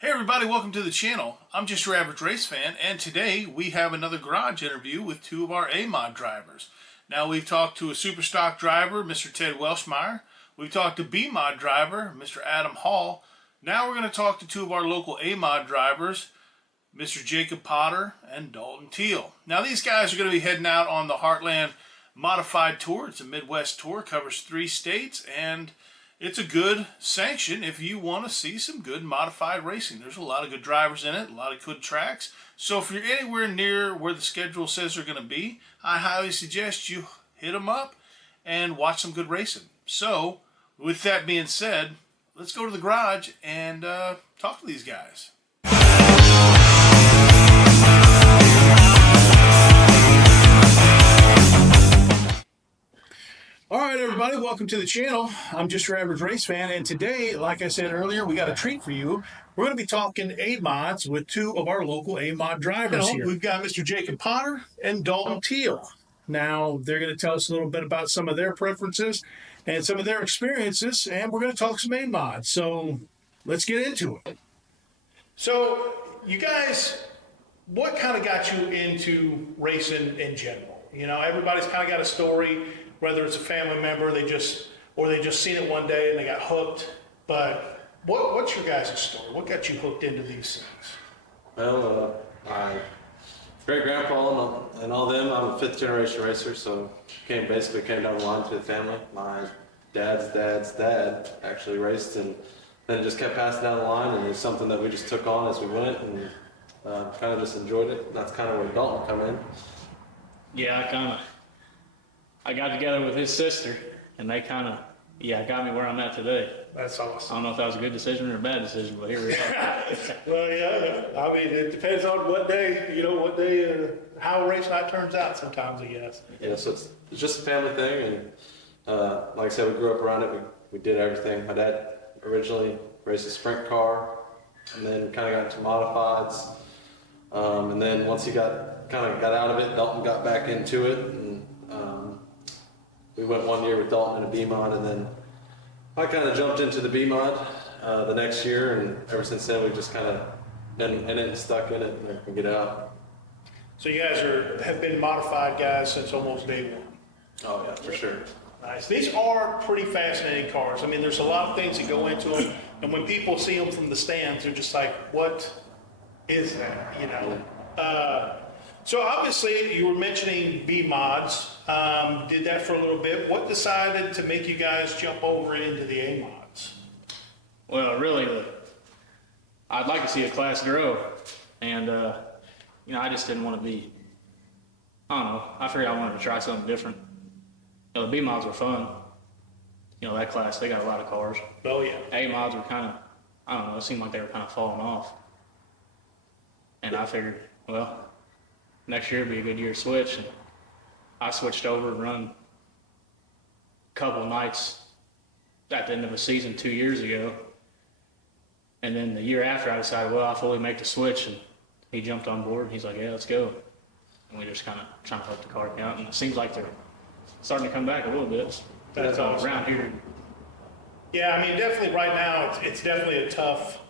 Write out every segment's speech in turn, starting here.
Hey everybody, welcome to the channel. I'm just your average race fan, and today we have another garage interview with two of our A-Mod drivers. Now we've talked to a super stock driver, Mr. Ted Welshmeyer. We've talked to B-Mod driver, Mr. Adam Hall. Now we're going to talk to two of our local A-Mod drivers, Mr. Jacob Potter and Dalton Teel. Now these guys are going to be heading out on the Heartland Modified Tour. It's a Midwest tour, covers 3 states, and it's a good sanction if you want to see some good modified racing. There's a lot of good drivers in it, a lot of good tracks. So if you're anywhere near where the schedule says they're going to be, I highly suggest you hit them up and watch some good racing. So with that being said, let's go to the garage and talk to these guys. All right, everybody, welcome to the channel. I'm just your average race fan, and today, like I said earlier, we got a treat for you. We're going to be talking A-Mods with two of our local A-Mod drivers here. We've got Mr. Jacob Potter and Dalton Teel. Now, they're going to tell us a little bit about some of their preferences and some of their experiences, and we're going to talk some A-Mods. So let's get into it. So, you guys, what kind of got you into racing in general? You know, everybody's kind of got a story. Whether it's a family member, they just seen it one day and they got hooked. But what's your guys' story? What got you hooked into these things? Well, my great grandpa and all them, I'm a 5th generation racer, so basically came down the line to the family. My dad's dad actually raced, and then just kept passing down the line, and it was something that we just took on as we went, and kind of just enjoyed it. And that's kind of where Dalton come in. Yeah, I got together with his sister, and they got me where I'm at today. That's awesome. I don't know if that was a good decision or a bad decision, but here we are. Well, yeah, I mean, it depends on what day, how a race night turns out sometimes, I guess. Yeah, so it's just a family thing, and like I said, we grew up around it. We did everything. My dad originally raced a sprint car, and then kind of got into modifieds. And then once he got out of it, Dalton got back into it, and we went one year with Dalton in a B-Mod, and then I kind of jumped into the B-Mod the next year, and ever since then we've just kind of been in it and stuck in it and never can get out. So you guys have been modified guys since almost day one. Oh yeah, for sure. Nice. These are pretty fascinating cars. I mean, there's a lot of things that go into them, and when people see them from the stands, they're just like, what is that, you know? So obviously you were mentioning B-Mods, did that for a little bit. What decided to make you guys jump over into the A-Mods? Well, really, I'd like to see a class grow, and I just didn't want to be. I don't know. I figured I wanted to try something different. The B-Mods were fun. That class, they got a lot of cars. Oh yeah. A-Mods were kind of, I don't know. It seemed like they were kind of falling off, and I figured, well, next year would be a good year to switch. And I switched over and run a couple of nights at the end of a season 2 years ago. And then the year after, I decided, well, I'll fully make the switch. And he jumped on board. And he's like, yeah, let's go. And we just kind of trying to help the car out. And it seems like they're starting to come back a little bit. That's awesome. Around here. Yeah, I mean, definitely right now, it's definitely a tough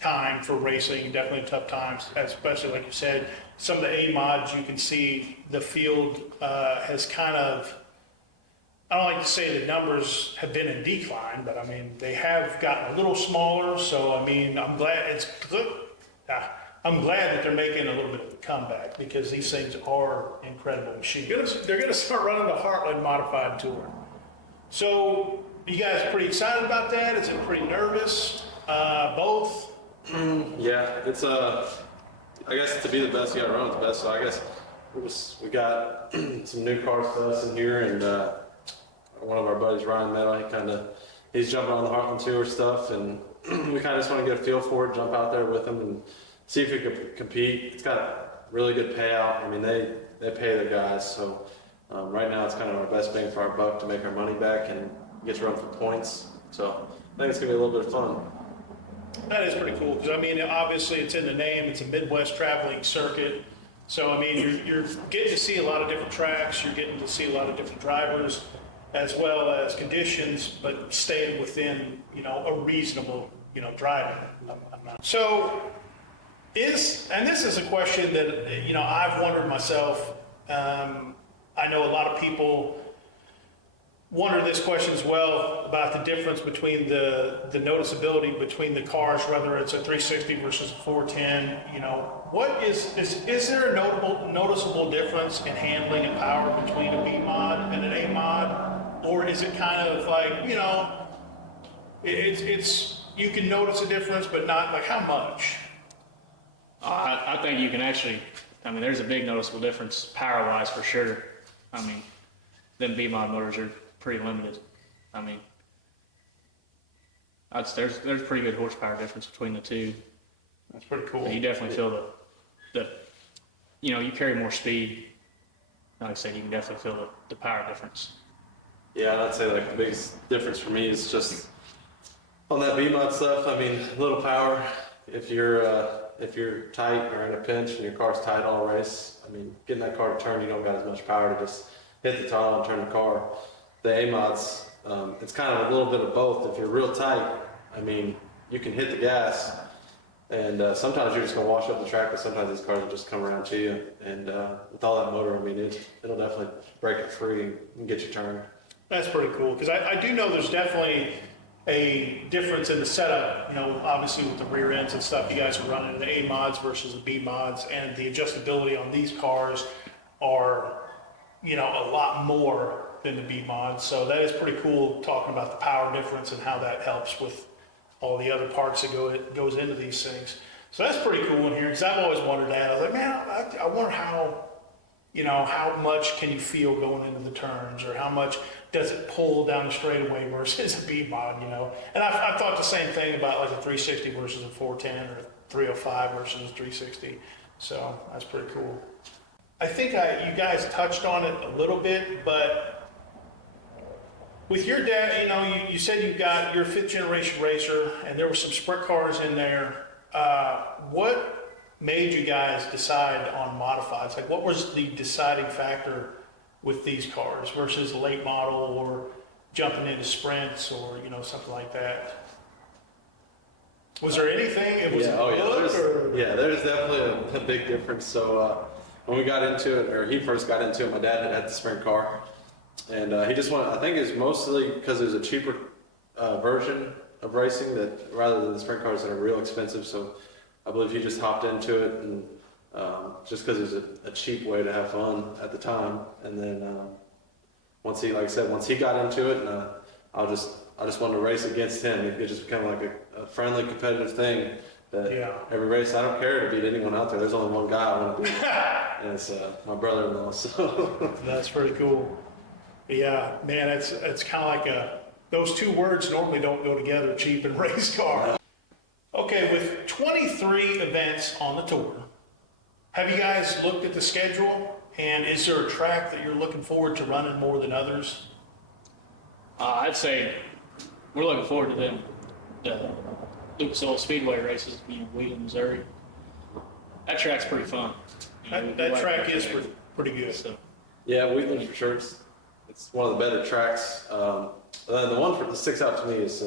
time for racing, definitely tough times, especially like you said, some of the A-Mods, you can see the field has kind of, I don't like to say the numbers have been in decline, but I mean, they have gotten a little smaller, so I mean, I'm glad that they're making a little bit of a comeback, because these things are incredible machines. They're going to start running the Heartland Modified Tour. So, you guys pretty excited about that? Is it pretty nervous? Both? Yeah, it's I guess to be the best, you gotta run with the best. So I guess we got some new car stuff in here, and one of our buddies, Ryan Meadow, he's jumping on the Heartland Tour stuff, and we kind of just want to get a feel for it, jump out there with him, and see if we can compete. It's got really good payout. I mean, they pay their guys, so right now it's kind of our best bang for our buck to make our money back and get to run for points. So I think it's gonna be a little bit of fun. That is pretty cool, because I mean, obviously it's in the name, it's a Midwest traveling circuit. So I mean, you're getting to see a lot of different tracks, you're getting to see a lot of different drivers, as well as conditions, but staying within, a reasonable, driving. I'm not. So and this is a question that, I've wondered myself. I know a lot of people wonder this question as well about the difference between the noticeability between the cars, whether it's a 360 versus a 410. What is there a noticeable difference in handling and power between a B mod and an A mod, or is it kind of like it's you can notice a difference, but not like how much? I think you can actually. There's a big noticeable difference power-wise for sure. Them B mod motors are pretty limited. There's pretty good horsepower difference between the two. That's pretty cool. But you definitely feel you carry more speed. Like I said, you can definitely feel the power difference. Yeah, I'd say like the biggest difference for me is just on that B mod stuff. Little power. If you're tight or in a pinch and your car's tight all race, getting that car to turn, you don't got as much power to just hit the throttle and turn the car. The A mods, it's kind of a little bit of both. If you're real tight, you can hit the gas, and sometimes you're just gonna wash up the track, but sometimes these cars will just come around to you. And with all that motor, it'll definitely break it free and get you turned. That's pretty cool, because I do know there's definitely a difference in the setup, obviously with the rear ends and stuff. You guys are running the A mods versus the B mods, and the adjustability on these cars are, a lot more than the B mods. So that is pretty cool, talking about the power difference and how that helps with all the other parts that goes into these things. So that's pretty cool in here, because I've always wondered that. I was like, man, I wonder how much can you feel going into the turns, or how much does it pull down the straightaway versus a B mod, And I thought the same thing about like a 360 versus a 410, or a 305 versus a 360. So that's pretty cool. I think you guys touched on it a little bit, but with your dad, you said you're a 5th generation racer, and there were some sprint cars in there. What made you guys decide on modifieds? Like, what was the deciding factor with these cars versus a late model, or jumping into sprints, or something like that? Was there anything? There's definitely a big difference. So when we got into it, or he first got into it, my dad had the sprint car, and he just wanted. I think it was mostly because it was a cheaper version of racing, that rather than the sprint cars that are real expensive. So I believe he just hopped into it, and just because it was a cheap way to have fun at the time. And then once he got into it, and I just wanted to race against him. It just became like a friendly, competitive thing. That every race, I don't care to beat anyone out there. There's only one guy I want to beat, and it's my brother-in-law. So that's pretty cool. Yeah, man, it's kind of like those two words normally don't go together, cheap and race car. Okay, with 23 events on the tour, have you guys looked at the schedule? And is there a track that you're looking forward to running more than others? I'd say we're looking forward to the Lucas Oil Speedway races, Wheeling, Missouri. That track's pretty fun. That track is pretty good. So. Yeah, Wheeling for sure. It's one of the better tracks. The one that sticks out to me is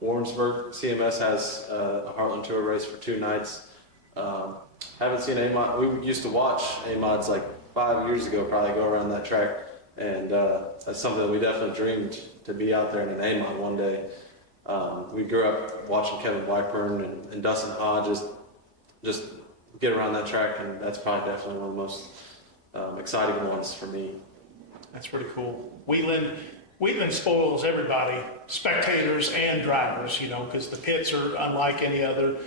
Warrensburg. CMS has a Heartland Tour race for 2 nights. Haven't seen A-Mod. We used to watch A-Mods like 5 years ago, probably go around that track. And that's something that we definitely dreamed to be out there in an A-Mod one day. We grew up watching Kevin Blackburn and Dustin Hodge just get around that track, and that's probably definitely one of the most exciting ones for me. That's pretty cool. Wheatland spoils everybody, spectators and drivers, because the pits are unlike any other.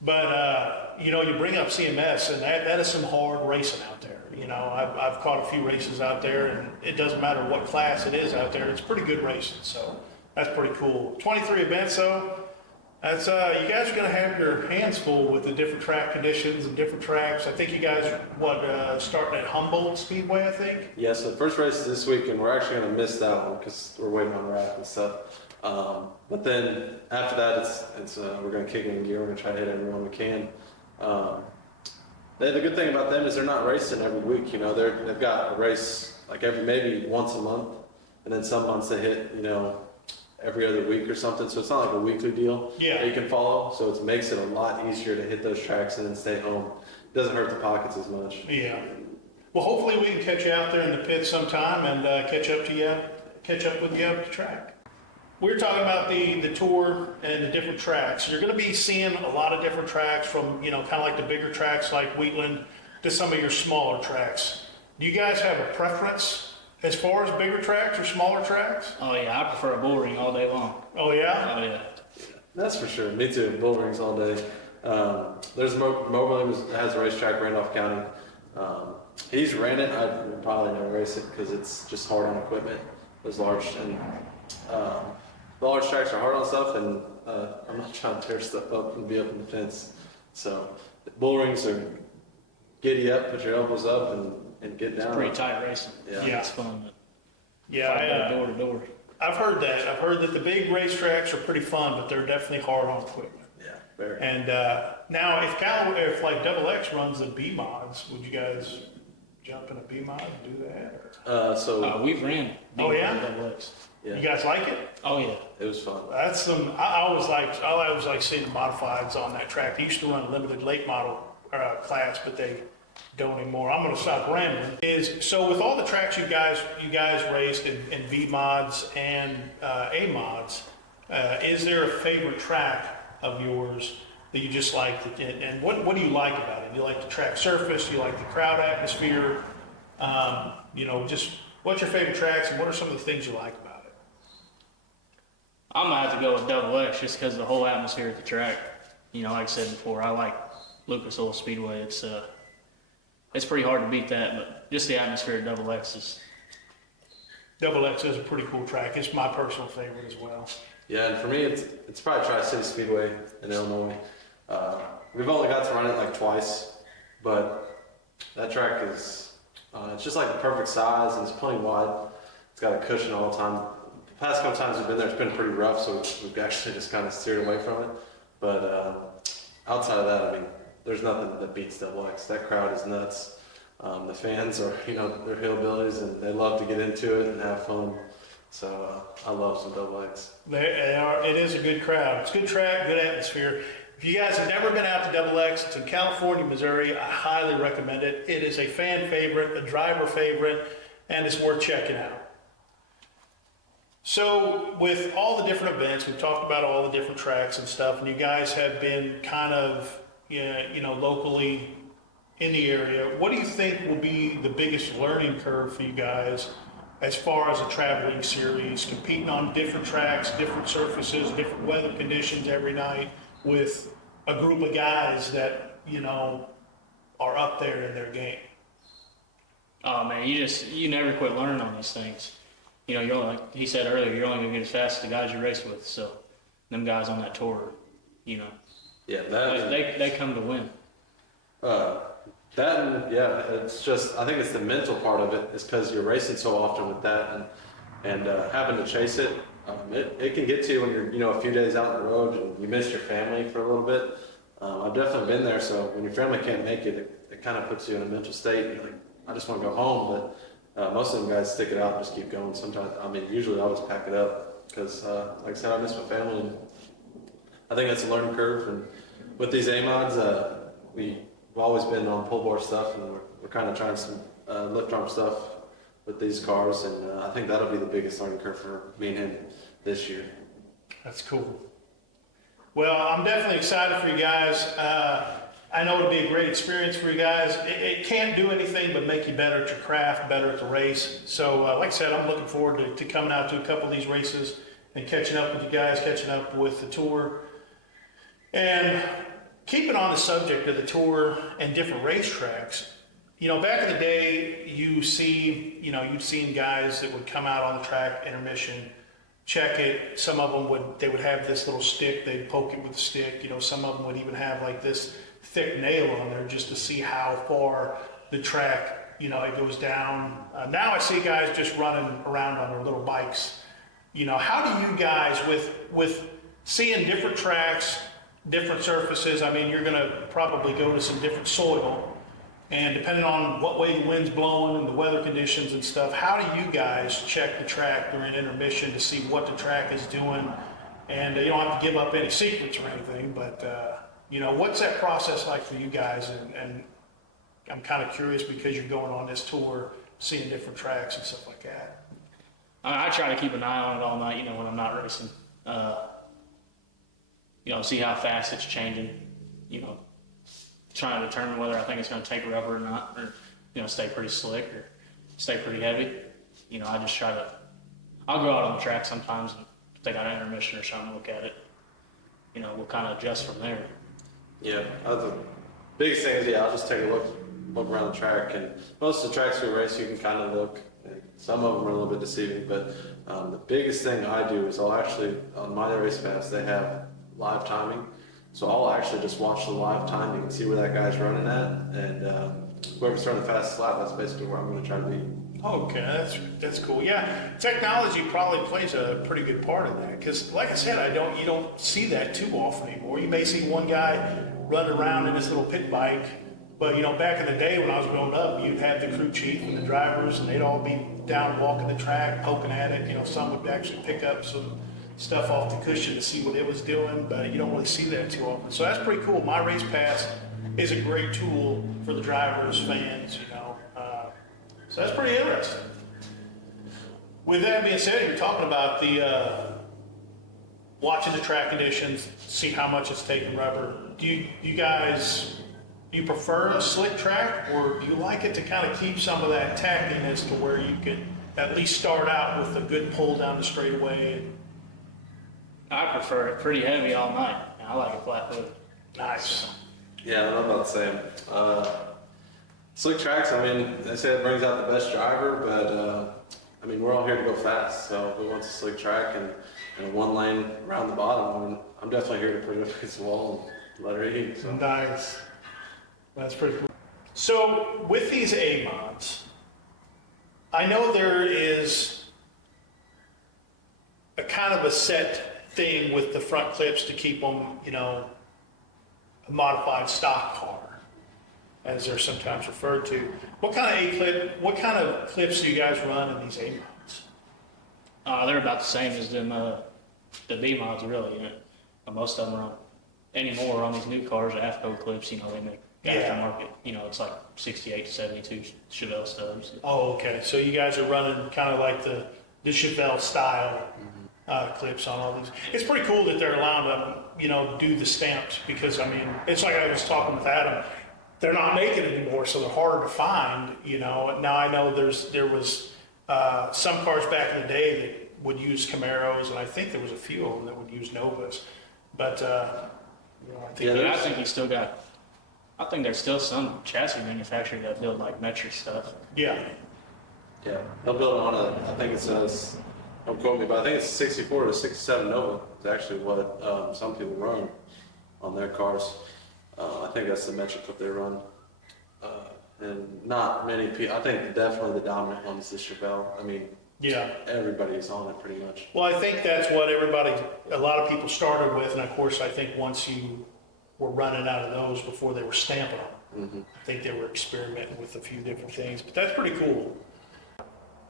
But, you bring up CMS, and that is some hard racing out there. I've caught a few races out there, and it doesn't matter what class it is out there. It's pretty good racing, so that's pretty cool. 23 events, though. That's you guys are going to have your hands full with the different track conditions and different tracks. I think you guys, starting at Humboldt Speedway, I think? Yeah, so the first race is this week, and we're actually going to miss that one because we're waiting on wrap and stuff. But then after that, it's we're going to kick it in gear. We're going to try to hit everyone we can. The good thing about them is they're not racing every week. They've got a race like maybe once a month, and then some months they hit every other week or something, so it's not like a weekly deal Yeah. that you can follow. So it makes it a lot easier to hit those tracks and then stay home. It doesn't hurt the pockets as much. Yeah. Well, hopefully we can catch you out there in the pits sometime and catch up with you at the track. We were talking about the tour and the different tracks. You're going to be seeing a lot of different tracks from, kind of like the bigger tracks like Wheatland to some of your smaller tracks. Do you guys have a preference as far as bigger tracks or smaller tracks? Oh yeah, I prefer a bull ring all day long. Oh, yeah? Oh yeah. That's for sure. Me too. Bull rings all day. There's Moberly has a racetrack, Randolph County. He's ran it. I would probably never race it because it's just hard on equipment. Those large the large tracks are hard on stuff, and I'm not trying to tear stuff up and be up in the fence. So bull rings are giddy up, put your elbows up, and get down. It's pretty tight racing. Yeah. Yeah. It's fun. Yeah, Door to door. I've heard that. I've heard that the big racetracks are pretty fun, but they're definitely hard on equipment. Yeah, very. And now, if Callaway, if like Double X runs the B mods, would you guys jump in a B mod and do that? We've ran. Oh, yeah? Double X. Or Yeah, you guys like it? Oh yeah. it was fun. That's some. I always like seeing the modifieds on that track. They used to run a limited late model class, but they don't anymore. I'm going to stop rambling. So with all the tracks you guys raced in V mods and A mods, is there a favorite track of yours that you just like? And what do you like about it? Do you like the track surface? Do you like the crowd atmosphere? Just what's your favorite tracks and what are some of the things you like about it? I'm gonna have to go with Double X just because of the whole atmosphere at the track. Like I said before, I like Lucas Oil Speedway. It's pretty hard to beat that, but just the atmosphere at Double X is. Double X is a pretty cool track. It's my personal favorite as well. Yeah, and for me, it's probably Tri-City Speedway in Illinois. We've only got to run it like twice, but that track is it's just like the perfect size and it's plenty wide. It's got a cushion all the time. The past couple times we've been there, it's been pretty rough, so we've actually just kind of steered away from it. But outside of that, I mean, there's nothing that beats Double X. That crowd is nuts. The fans are, they're hillbillies and they love to get into it and have fun. So I love some Double X. They are. It is a good crowd. It's a good track, good atmosphere. If you guys have never been out to Double X, it's in California, Missouri. I highly recommend it. It is a fan favorite, a driver favorite, and it's worth checking out. So with all the different events, we've talked about all the different tracks and stuff, and you guys have been kind of, locally in the area. What do you think will be the biggest learning curve for you guys as far as a traveling series, competing on different tracks, different surfaces, different weather conditions every night with a group of guys that, are up there in their game? Oh man, you never quit learning on these things. You're only, like he said earlier, you're only gonna get as fast as the guys you race with. So them guys on that tour, Yeah, they come to win. it's just, I think it's the mental part of it, is because you're racing so often with that and having to chase it. It can get to you when you're, a few days out on the road and you miss your family for a little bit. I've definitely been there, so when your family can't make it, it kind of puts you in a mental state. You're like, I just want to go home, but most of them guys stick it out and just keep going. Sometimes, usually I'll just pack it up because, like I said, I miss my family. And I think that's a learning curve. And with these A-mods, we've always been on pull bar stuff, and we're kind of trying some lift arm stuff with these cars, and I think that'll be the biggest learning curve for me and him this year. That's cool. Well, I'm definitely excited for you guys. I know it'll be a great experience for you guys. It can't do anything but make you better at your craft, better at the race. So, like I said, I'm looking forward to coming out to a couple of these races and catching up with you guys, catching up with the tour. And keeping on the subject of the tour and different racetracks, back in the day, you'd seen guys that would come out on the track, intermission, check it. Some of them would have this little stick, they'd poke it with a stick. Some of them would even have like this thick nail on there just to see how far the track, it goes down. Now I see guys just running around on their little bikes. How do you guys, with seeing different tracks, different surfaces, you're gonna probably go to some different soil. And depending on what way the wind's blowing and the weather conditions and stuff, how do you guys check the track during intermission to see what the track is doing? And you don't have to give up any secrets or anything, but you know, what's that process like for you guys? And I'm kind of curious because you're going on this tour, seeing different tracks and stuff like that. I try to keep an eye on it all night, you know, when I'm not racing. You know, see how fast it's changing, you know, trying to determine whether I think it's going to take rubber or not, or, you know, stay pretty slick or stay pretty heavy. You know, I just try to, I'll go out on the track sometimes and if they got an intermission or something, look at it. You know, we'll kind of adjust from there. Yeah, the biggest thing is, yeah, I'll just take a look around the track, and most of the tracks we race, you can kind of look. And some of them are a little bit deceiving, but the biggest thing I do is I'll actually, on my race pass, they have live timing. So I'll actually just watch the live timing and see where that guy's running at, and whoever's running the fastest lap, that's basically where I'm going to try to be. Okay, that's cool. Yeah, technology probably plays a pretty good part in that because, like I said, you don't see that too often anymore. You may see one guy running around in his little pit bike, but you know, back in the day when I was growing up, you'd have the crew chief and the drivers, and they'd all be down walking the track, poking at it. You know, some would actually pick up some stuff off the cushion to see what it was doing, but you don't really see that too often. So that's pretty cool. My race pass is a great tool for the drivers, fans, you know. So that's pretty interesting. With that being said, you're talking about the watching the track conditions, see how much it's taking rubber. Do you guys prefer a slick track, or do you like it to kind of keep some of that tackiness to where you can at least start out with a good pull down the straightaway? I prefer it pretty heavy all night. I like it flat footed. Nice. Yeah, I'm about the same. Slick tracks, I mean, they say it brings out the best driver, but I mean, we're all here to go fast, so if we want a slick track and a one lane around the bottom, I mean, I'm definitely here to put it up against the wall and let her eat. So. Nice. That's pretty cool. So with these A mods, I know there is a kind of a set thing with the front clips to keep them, you know, a modified stock car, as they're sometimes referred to. What kind of clips do you guys run in these A mods? They're about the same as them, the B mods, really. You know, most of them are anymore on these new cars, AFCO clips. You know, they make aftermarket. You know, it's like 68 to 72 Chevelle stubs. Oh, okay. So you guys are running kind of like the Chevelle style clips on all these. It's pretty cool that they're allowing them, you know, do the stamps, because I mean, it's like I was talking with Adam. They're not making it anymore, so they're harder to find, you know. Now I know there was some cars back in the day that would use Camaros, and I think there was a few of them that would use Novas. But you know, I think you still got. I think there's still some chassis manufacturers that build like metric stuff. Yeah. Yeah, they'll build on a, I think it says, don't quote me, but I think it's 64 to 67 Nova. It's actually what some people run on their cars. I think that's the metric that they run. And not many people, I think definitely the dominant one is the Chevelle. I mean, Yeah. everybody's on it pretty much. Well, I think that's what a lot of people started with, and of course, I think once you were running out of those before they were stamping them, I think they were experimenting with a few different things, but that's pretty cool.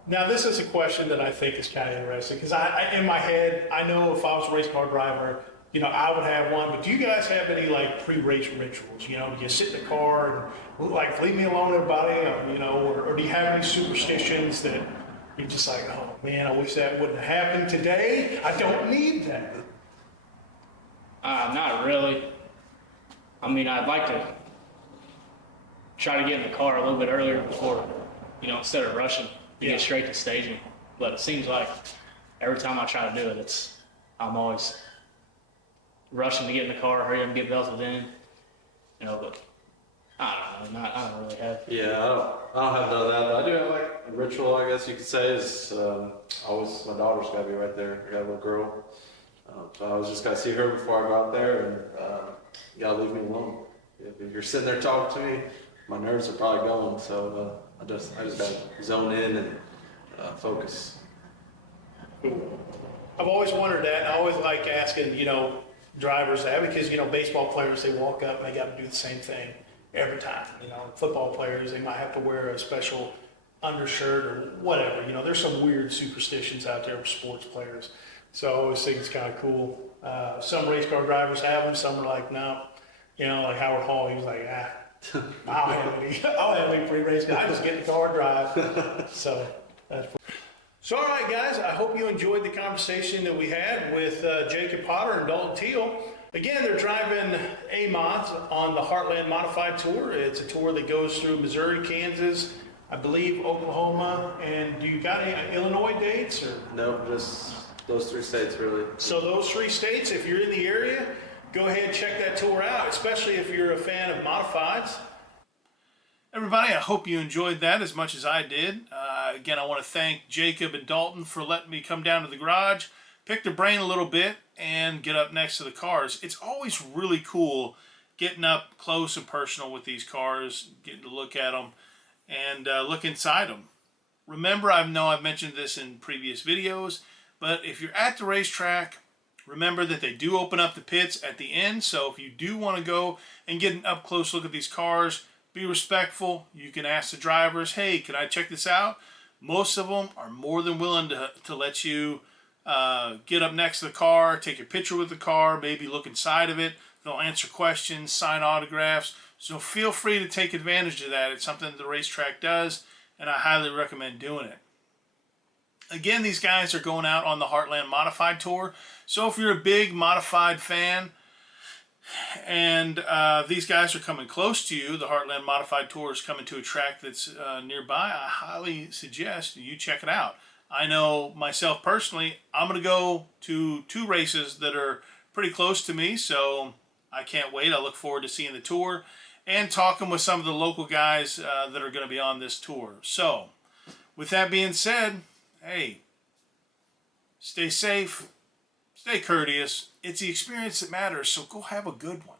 Now, this is a question that I think is kind of interesting, because in my head, I know if I was a race car driver, you know, I would have one, but do you guys have any like pre-race rituals? You know, do you sit in the car and like, leave me alone, everybody, you know, or do you have any superstitions that you're just like, oh man, I wish that wouldn't have happened today. I don't need that. Not really. I mean, I'd like to try to get in the car a little bit earlier before, you know, instead of rushing, get straight to staging. But it seems like every time I try to do it, I'm always rushing to get in the car, hurry up and get belted in, you know. But I don't really have. Yeah, I don't have none of that, but I do have like a ritual, I guess you could say, is always my daughter's got to be right there. I got a little girl, so I was just got to see her before I go out there, and you got to leave me alone. If you're sitting there talking to me, my nerves are probably going. So I just got to zone in and focus. I've always wondered that, and I always like asking, you know, drivers that, because, you know, baseball players, they walk up and they got to do the same thing. every time. You know, football players, they might have to wear a special undershirt or whatever. You know, there's some weird superstitions out there with sports players. So I always think it's kind of cool. Some race car drivers have them. Some are like, no. You know, like Howard Hall, he was like, I don't have any pre-race. I just get in the car and drive. So that's so, all right, guys, I hope you enjoyed the conversation that we had with Jacob Potter and Dalton Teel. Again, they're driving A-Mods on the Heartland Modified Tour. It's a tour that goes through Missouri, Kansas, I believe Oklahoma, and do you got any Illinois dates? Or? No, just those 3 states, really. So those 3 states, if you're in the area, go ahead and check that tour out, especially if you're a fan of modifieds. Everybody, I hope you enjoyed that as much as I did. Again, I want to thank Jacob and Dalton for letting me come down to the garage, pick their brain a little bit, and get up next to the cars. It's always really cool getting up close and personal with these cars, getting to look at them, and look inside them. Remember, I know I've mentioned this in previous videos, but if you're at the racetrack, remember that they do open up the pits at the end, so if you do want to go and get an up-close look at these cars, be respectful. You can ask the drivers, hey, can I check this out? Most of them are more than willing to let you get up next to the car, take your picture with the car, maybe look inside of it. They'll answer questions, sign autographs. So feel free to take advantage of that. It's something that the racetrack does, and I highly recommend doing it. Again, these guys are going out on the Heartland Modified Tour. So if you're a big modified fan, and these guys are coming close to you, the Heartland Modified Tour is coming to a track that's nearby, I highly suggest you check it out. I know myself personally, I'm going to go to 2 races that are pretty close to me, so I can't wait. I look forward to seeing the tour and talking with some of the local guys that are going to be on this tour. So, with that being said, hey, stay safe. Stay courteous. It's the experience that matters, so go have a good one.